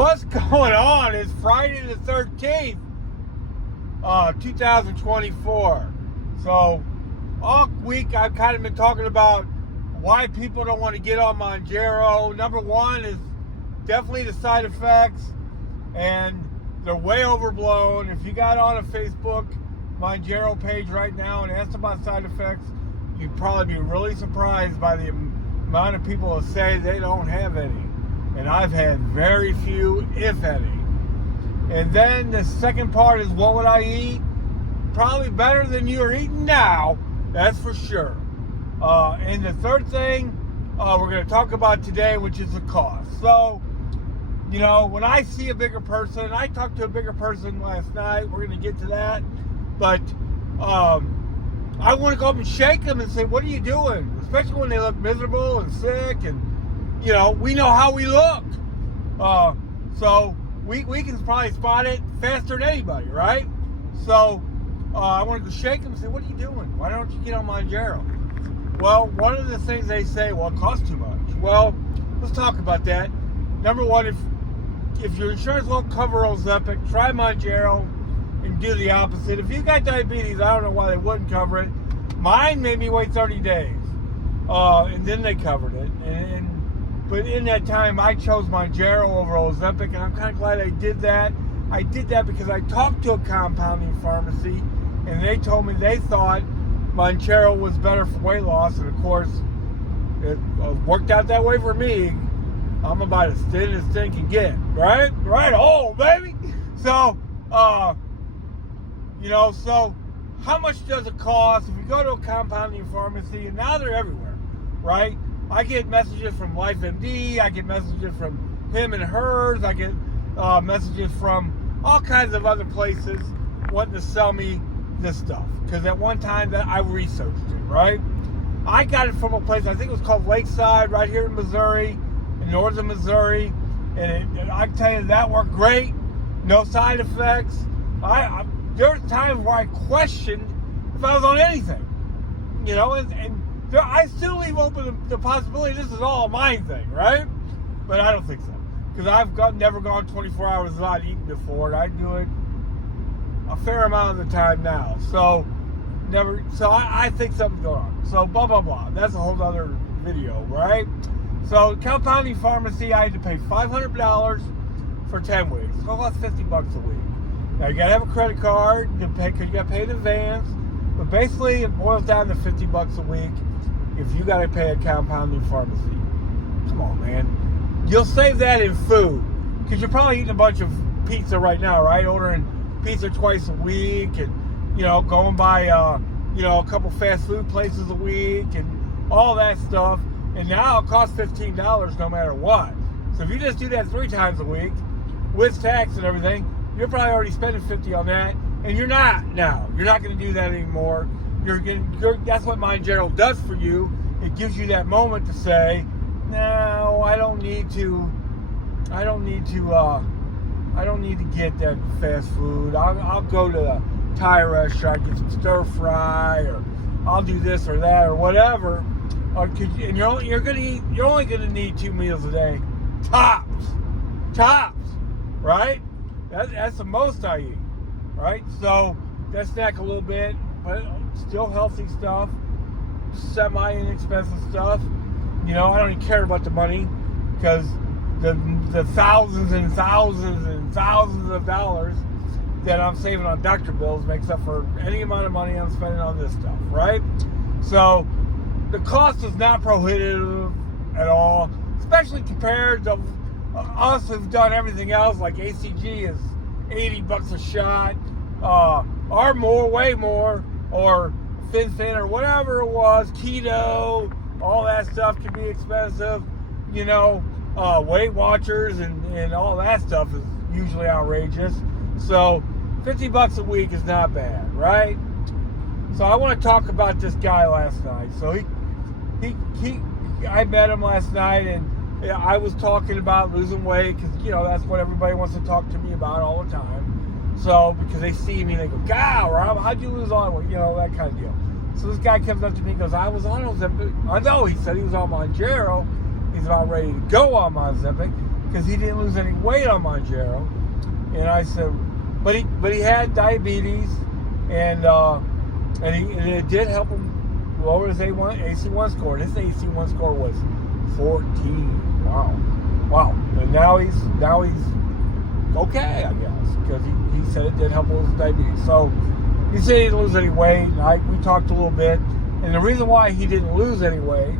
What's going on? It's Friday the 13th, 2024. So, all week I've kind of been talking about why people don't want to get on Mounjaro. Number one is definitely the side effects, and they're way overblown. If you got on a Facebook Mounjaro page right now and asked about side effects, you'd probably be really surprised by the amount of people that say they don't have any. And I've had very few, if any. And then the second part is, what would I eat? Probably better than you're eating now, that's for sure. And the third thing we're going to talk about today, which is the cost. So, you know, when I see a bigger person, I talked to a bigger person last night, we're going to get to that, but I want to go up and shake them and say, what are you doing? Especially when they look miserable and sick, and you know, we know how we look. So we can probably spot it faster than anybody, right? So I want to go shake them and say, what are you doing? Why don't you get on Mounjaro? Well, one of the things they say, well, it costs too much. Well, let's talk about that. Number one, if your insurance won't cover Ozempic, try Mounjaro and do the opposite. If you got diabetes, I don't know why they wouldn't cover it. Mine made me wait 30 days. And then they covered it. But in that time, I chose Mounjaro over Ozempic, and I'm kind of glad I did that. I did that because I talked to a compounding pharmacy, and they told me they thought Mounjaro was better for weight loss, and of course, it worked out that way for me. I'm about as thin as thin can get, right? Right on, baby! So, you know, so how much does it cost if you go to a compounding pharmacy? And now they're everywhere, right? I get messages from LifeMD, I get messages from him and hers, I get messages from all kinds of other places wanting to sell me this stuff. Because at one time that I researched it, right? I got it from a place, I think it was called Lakeside, right here in Missouri, in northern Missouri. And I can tell you that worked great, no side effects. There were times where I questioned if I was on anything, you know, and I still leave open the possibility this is all a mind thing, right? But I don't think so, because I've never gone 24 hours without eating before, and I do it a fair amount of the time now. So I think something's going on. So blah blah blah. That's a whole other video, right? So compounding pharmacy, I had to pay $500 for 10 weeks. So that's $50 a week. Now you gotta have a credit card to pay, because you gotta pay in advance. But basically, it boils down to $50 a week if you gotta pay a compounding pharmacy. Come on, man. You'll save that in food, because you're probably eating a bunch of pizza right now, right? Ordering pizza twice a week, and you know, going by you know, a couple fast food places a week, and all that stuff. And now it costs $15 no matter what. So if you just do that 3 times a week with tax and everything, you're probably already spending $50 on that, and you're not now. You're not going to do that anymore. That's what Mounjaro does for you. It gives you that moment to say, no, I don't need to get that fast food. I'll go to the Thai restaurant, get some stir fry, or I'll do this or that or whatever. And you're only going to need 2 meals a day, tops, right? That's the most I eat, right? So that snack a little bit, but still healthy stuff, semi-inexpensive stuff. You know, I don't even care about the money, because the thousands and thousands and thousands of dollars that I'm saving on doctor bills makes up for any amount of money I'm spending on this stuff, right? So the cost is not prohibitive at all, especially compared to us who've done everything else. Like ACG is $80 a shot, or more, way more, or thin or whatever it was, keto, all that stuff can be expensive. You know, Weight Watchers and all that stuff is usually outrageous. So $50 a week is not bad, right? So I want to talk about this guy last night. So I met him last night, and I was talking about losing weight, because, you know, that's what everybody wants to talk to me about all the time. So, because they see me, they go, God, Rob, how'd you lose all that weight? You know, that kind of deal. So this guy comes up to me and goes, I was on Ozempic. I know, he said he was on Mounjaro. He he's about ready to go on Ozempic because he didn't lose any weight on Mounjaro. And I said, but he had diabetes, and it did help him lower his AC1 score. And his AC1 score was 14. Wow. And now he's okay, I guess, because he said it did help with his diabetes. So he said he didn't lose any weight. And we talked a little bit, and the reason why he didn't lose any weight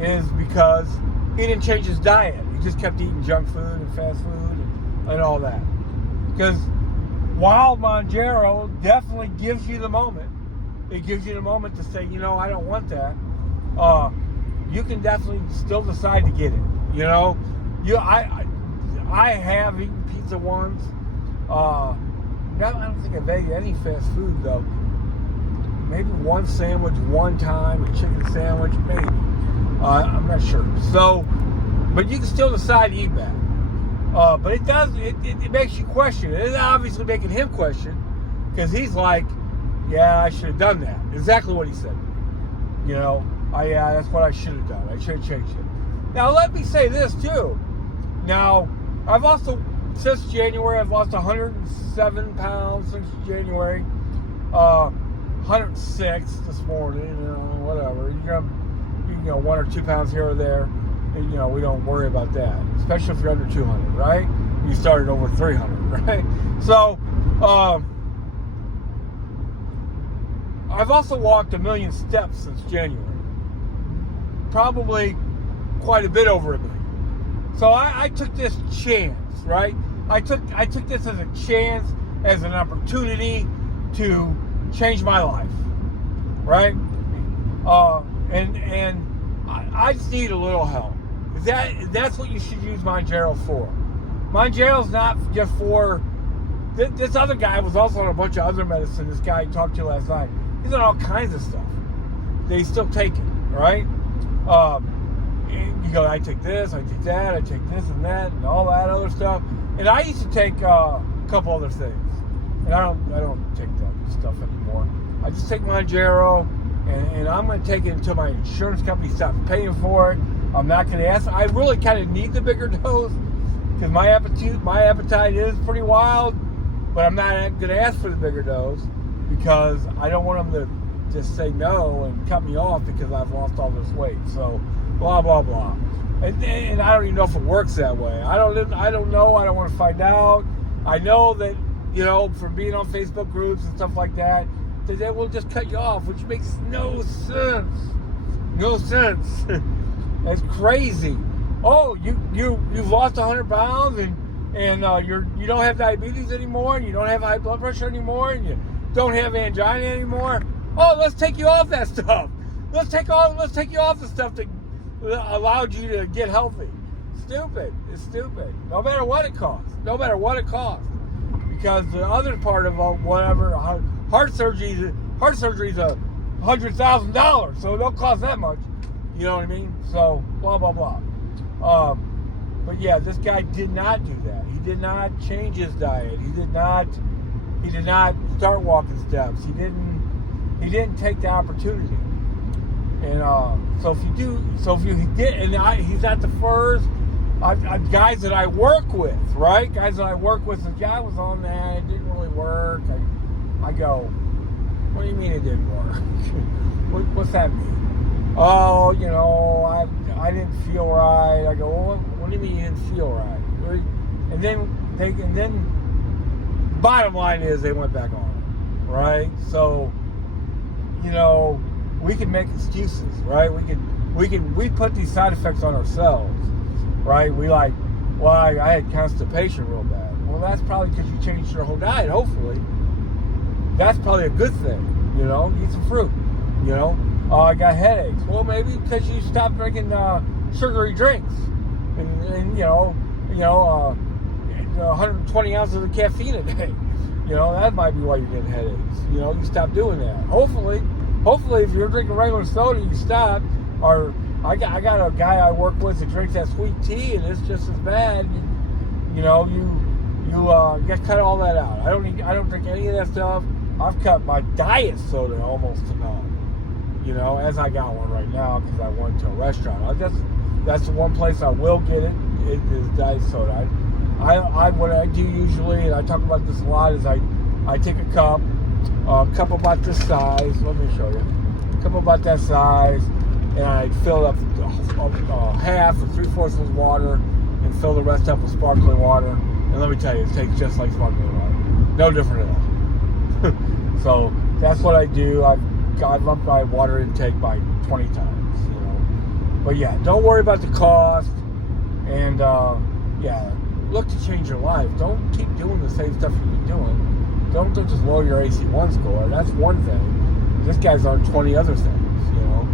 is because he didn't change his diet. He just kept eating junk food and fast food and all that. Because while Mounjaro definitely gives you the moment, it gives you the moment to say, I don't want that. You can definitely still decide to get it. I have eaten pizza once. I don't think I've ate any fast food though. Maybe one sandwich one time, a chicken sandwich, maybe. I'm not sure. So, but you can still decide to eat that. But it makes you question. It's obviously making him question, because he's like, yeah, I should have done that. Exactly what he said. That's what I should have done. I should have changed it. Now, let me say this too. Now, I've also, since January, I've lost 107 pounds since January. 106 this morning, whatever. You can 1 or 2 pounds here or there. And, we don't worry about that, especially if you're under 200, right? You started over 300, right? So, I've also walked 1 million steps since January. Probably quite a bit over 1 million. So I took this chance, right? I took this as a chance, as an opportunity to change my life, right? And I just need a little help. That's what you should use Mounjaro for. Mounjaro's not just for. This other guy was also on a bunch of other medicine. This guy I talked to last night. He's on all kinds of stuff. They still take it, right? And you go, I take this, I take that, I take this and that, and all that other stuff. And I used to take a couple other things, and I don't take that stuff anymore. I just take Mounjaro, and I'm going to take it until my insurance company stops paying for it. I'm not going to ask. I really kind of need the bigger dose because my appetite is pretty wild, but I'm not going to ask for the bigger dose because I don't want them to just say no and cut me off because I've lost all this weight. So blah blah blah, and I don't even know if it works that way. I don't know. I don't want to find out. I know that from being on Facebook groups and stuff like that they will just cut you off, which makes no sense. No sense. That's crazy. Oh, you've lost 100 pounds and you don't have diabetes anymore, and you don't have high blood pressure anymore, and you don't have angina anymore. Oh, let's take you off that stuff. Let's take you off the stuff that allowed you to get healthy. Stupid. It's stupid. No matter what it costs. Because the other part of whatever heart surgery is $100,000, so it don't cost that much. You know what I mean? So blah blah blah. But yeah, this guy did not do that. He did not change his diet. He did not start walking steps. He didn't take the opportunity. And he's not the first. Guys that I work with, right? Guys that I work with, the guy was on that. It didn't really work. I go, what do you mean it didn't work? What's that mean? Oh, I didn't feel right. I go, well, what do you mean you didn't feel right? And then bottom line is they went back on it, right? So, we can make excuses, right? We put these side effects on ourselves, right? I had constipation real bad. Well, that's probably because you changed your whole diet, hopefully. That's probably a good thing, eat some fruit, I got headaches. Well, maybe because you stopped drinking sugary drinks and 120 ounces of caffeine a day. That might be why you're getting headaches. You stop doing that. Hopefully, if you're drinking regular soda, you stop. Or I got a guy I work with that drinks that sweet tea, and it's just as bad. You got cut all that out. I don't drink any of that stuff. I've cut my diet soda almost to none. As I got one right now because I went to a restaurant. That's the one place I will get it. It is diet soda. What I do usually, and I talk about this a lot, is I take a cup about this size. Let me show you. A cup about that size, and I fill it up half or 3/4 with water, and fill the rest up with sparkling water. And let me tell you, it tastes just like sparkling water. No different at all. So that's what I do. I've upped my water intake by 20 times. You know, but yeah, don't worry about the cost, and yeah, look to change your life. Don't keep doing the same stuff you've been doing. Don't just lower your AC1 score. That's one thing. This guy's on 20 other things. You know,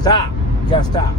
stop. You gotta stop.